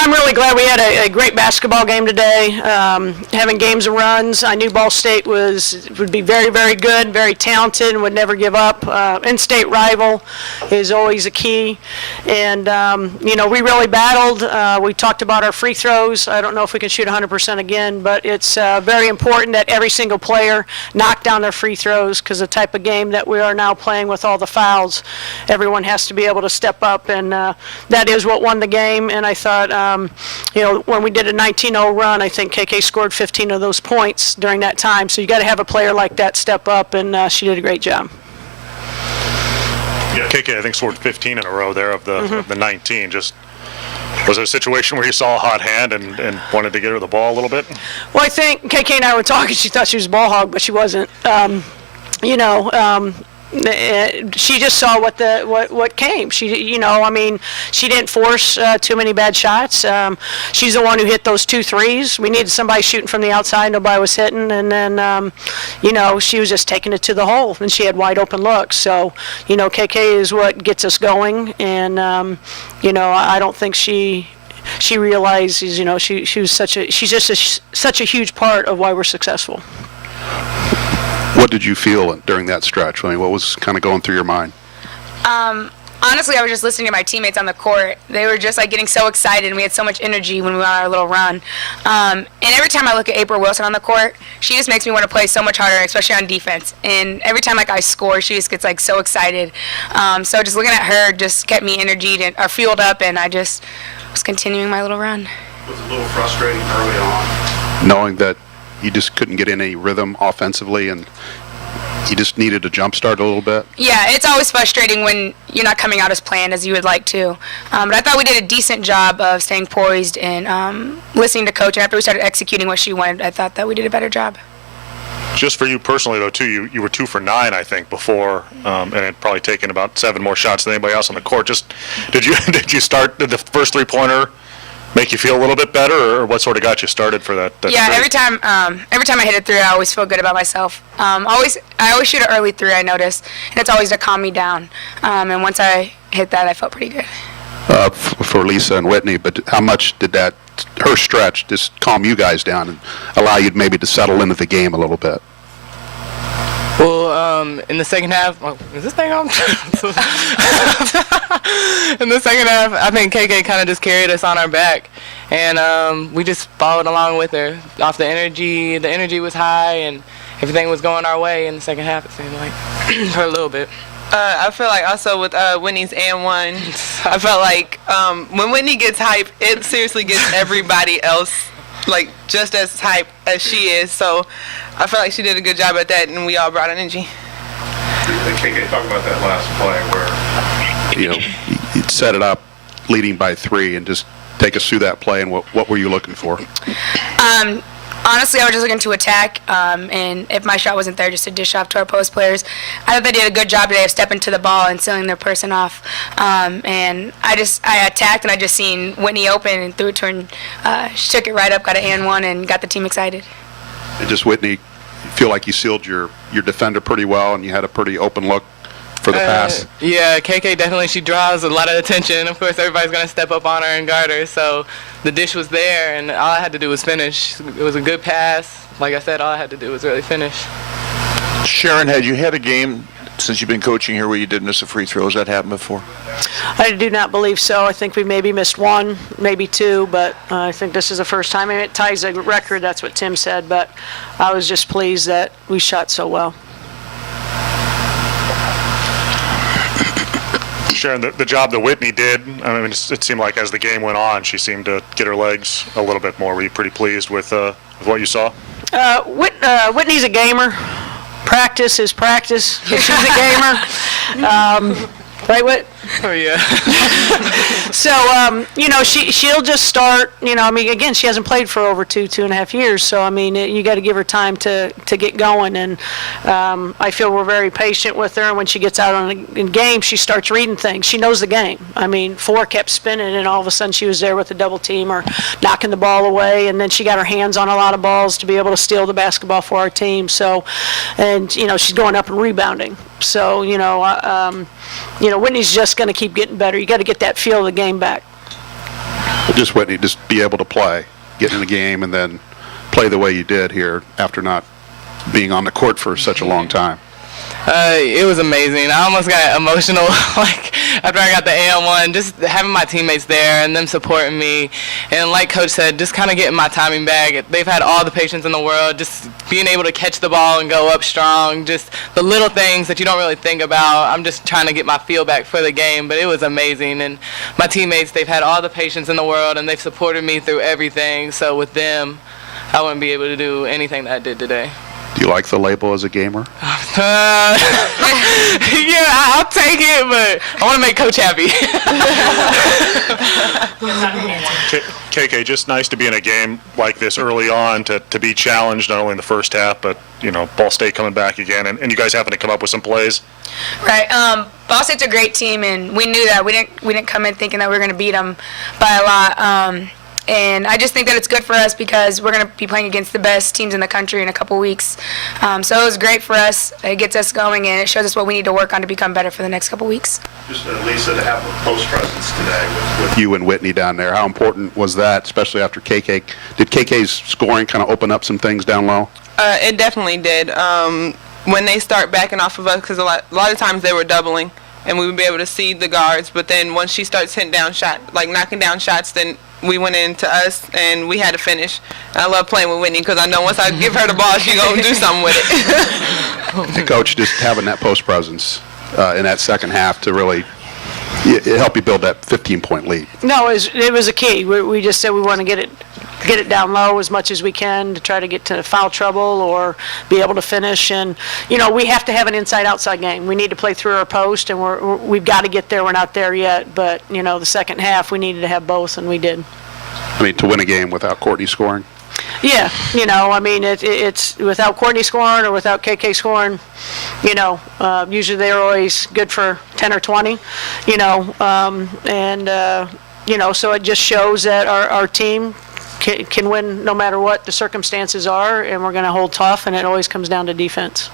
I'm really glad we had a great basketball game today. Having games and runs, I knew Ball State would be very, very good, very talented, and would never give up. In-state rival is always a key. And, we really battled. We talked about our free throws. I don't know if we can shoot 100% again, but it's very important that every single player knock down their free throws, because the type of game that we are now playing with all the fouls, everyone has to be able to step up, and that is what won the game. And I thought, when we did a 19-0 run, I think KK scored 15 of those points during that time. So you got to have a player like that step up, and she did a great job. Yeah, KK, I think, scored 15 in a row there of the 19. Just was it a situation where you saw a hot hand and wanted to get her the ball a little bit? Well, I think KK and I were talking. She thought she was a ball hog, but she wasn't. She just saw what came. She didn't force too many bad shots. She's the one who hit those 2 threes. We needed somebody shooting from the outside. Nobody was hitting, and then she was just taking it to the hole, and she had wide open looks. So KK is what gets us going, and I don't think she realizes she's just such a huge part of why we're successful. What did you feel during that stretch? I mean, what was kind of going through your mind? Honestly, I was just listening to my teammates on the court. They were just getting so excited, and we had so much energy when we went on our little run. And every time I look at April Wilson on the court, she just makes me want to play so much harder, especially on defense. And every time I score, she just gets so excited. So just looking at her just kept me fueled up, and I just was continuing my little run. It was a little frustrating early on, knowing that you just couldn't get any rhythm offensively, and you just needed to jump start a little bit? Yeah, it's always frustrating when you're not coming out as planned as you would like to. But I thought we did a decent job of staying poised and listening to Coach. And after we started executing what she wanted, I thought that we did a better job. Just for you personally, though, too, you were 2 for 9, I think, before, and had probably taken about 7 more shots than anybody else on the court. Just did the first 3-pointer make you feel a little bit better, or what sort of got you started for that? Yeah, every time I hit a 3, I always feel good about myself. I always shoot an early 3, I notice, and it's always to calm me down. And once I hit that, I felt pretty good. For Lisa and Whitney, but how much did her stretch just calm you guys down and allow you maybe to settle into the game a little bit? Well, in the second half, is this thing on? In the second half, I think KK kind of just carried us on our back, and we just followed along with her. Off the energy was high, and everything was going our way in the second half, it seemed like, for a little bit. I feel like also with Whitney's and one, I felt like when Whitney gets hype, it seriously gets everybody else just as hype as she is. So I feel like she did a good job at that, and we all brought energy. KK, talk about that last play where you set it up leading by 3, and just take us through that play, and what were you looking for? Honestly, I was just looking to attack, and if my shot wasn't there, just to dish off to our post players. I thought they did a good job today of stepping to the ball and sealing their person off. And I attacked, and I just seen Whitney open and threw it to her, and she took it right up, got an and one, and got the team excited. And just Whitney, you feel like you sealed your defender pretty well, and you had a pretty open look for the pass? Yeah, KK definitely, she draws a lot of attention. Of course, everybody's going to step up on her and guard her, so the dish was there, and all I had to do was finish. It was a good pass. Like I said, all I had to do was really finish. Sharon, had you had a game since you've been coaching here where you did miss a free throw? Has that happened before? I do not believe so. I think we maybe missed 1, maybe 2, but I think this is the first time. I mean, it ties a record, that's what Tim said, but I was just pleased that we shot so well. Sharon, the job that Whitney did, I mean, it seemed like as the game went on, she seemed to get her legs a little bit more. Were you pretty pleased with what you saw? Whitney's a gamer. Practice is practice. If she's a gamer. Right, Whit? Oh, yeah. So, she'll just start, again, she hasn't played for over 2.5 years. So, you got to give her time to get going. And I feel we're very patient with her. And when she gets out in game, she starts reading things. She knows the game. 4 kept spinning, and all of a sudden she was there with a double team or knocking the ball away. And then she got her hands on a lot of balls to be able to steal the basketball for our team. So, and, she's going up and rebounding. So, Whitney's just going to keep getting better. You got to get that feel of the game back. Just Whitney, just be able to play, get in the game, and then play the way you did here after not being on the court for such a long time. It was amazing. I almost got emotional like after I got the AM1, just having my teammates there and them supporting me. And like Coach said, just kind of getting my timing back. They've had all the patience in the world, just being able to catch the ball and go up strong, just the little things that you don't really think about. I'm just trying to get my feel back for the game, but it was amazing. And my teammates, they've had all the patience in the world, and they've supported me through everything. So with them, I wouldn't be able to do anything that I did today. Do you like the label as a gamer? Yeah, I'll take it, but I want to make Coach happy. KK, just nice to be in a game like this early on, to be challenged not only in the first half, but, Ball State coming back again, and you guys having to come up with some plays. Right. Ball State's a great team, and we knew that. We didn't come in thinking that we were going to beat them by a lot. And I just think that it's good for us because we're going to be playing against the best teams in the country in a couple weeks. So it was great for us. It gets us going, and it shows us what we need to work on to become better for the next couple weeks. Just Lisa, to have a post presence today with you and Whitney down there, how important was that, especially after KK? Did KK's scoring kind of open up some things down low? It definitely did. When they start backing off of us, because a lot of times they were doubling, and we would be able to see the guards. But then once she starts hitting down knocking down shots, then we went into us, and we had to finish. And I love playing with Whitney because I know once I give her the ball, she's going to do something with it. Coach, just having that post presence in that second half to really it helped you build that 15-point lead. No, it was a key. We just said we want to get it down low as much as we can to try to get to foul trouble or be able to finish. And, we have to have an inside-outside game. We need to play through our post, and we've got to get there. We're not there yet. But, the second half, we needed to have both, and we did. I mean, to win a game without Courtney scoring? Yeah, it's without Courtney scoring or without KK scoring, usually they're always good for 10 or 20, so it just shows that our team can win no matter what the circumstances are, and we're going to hold tough, and it always comes down to defense.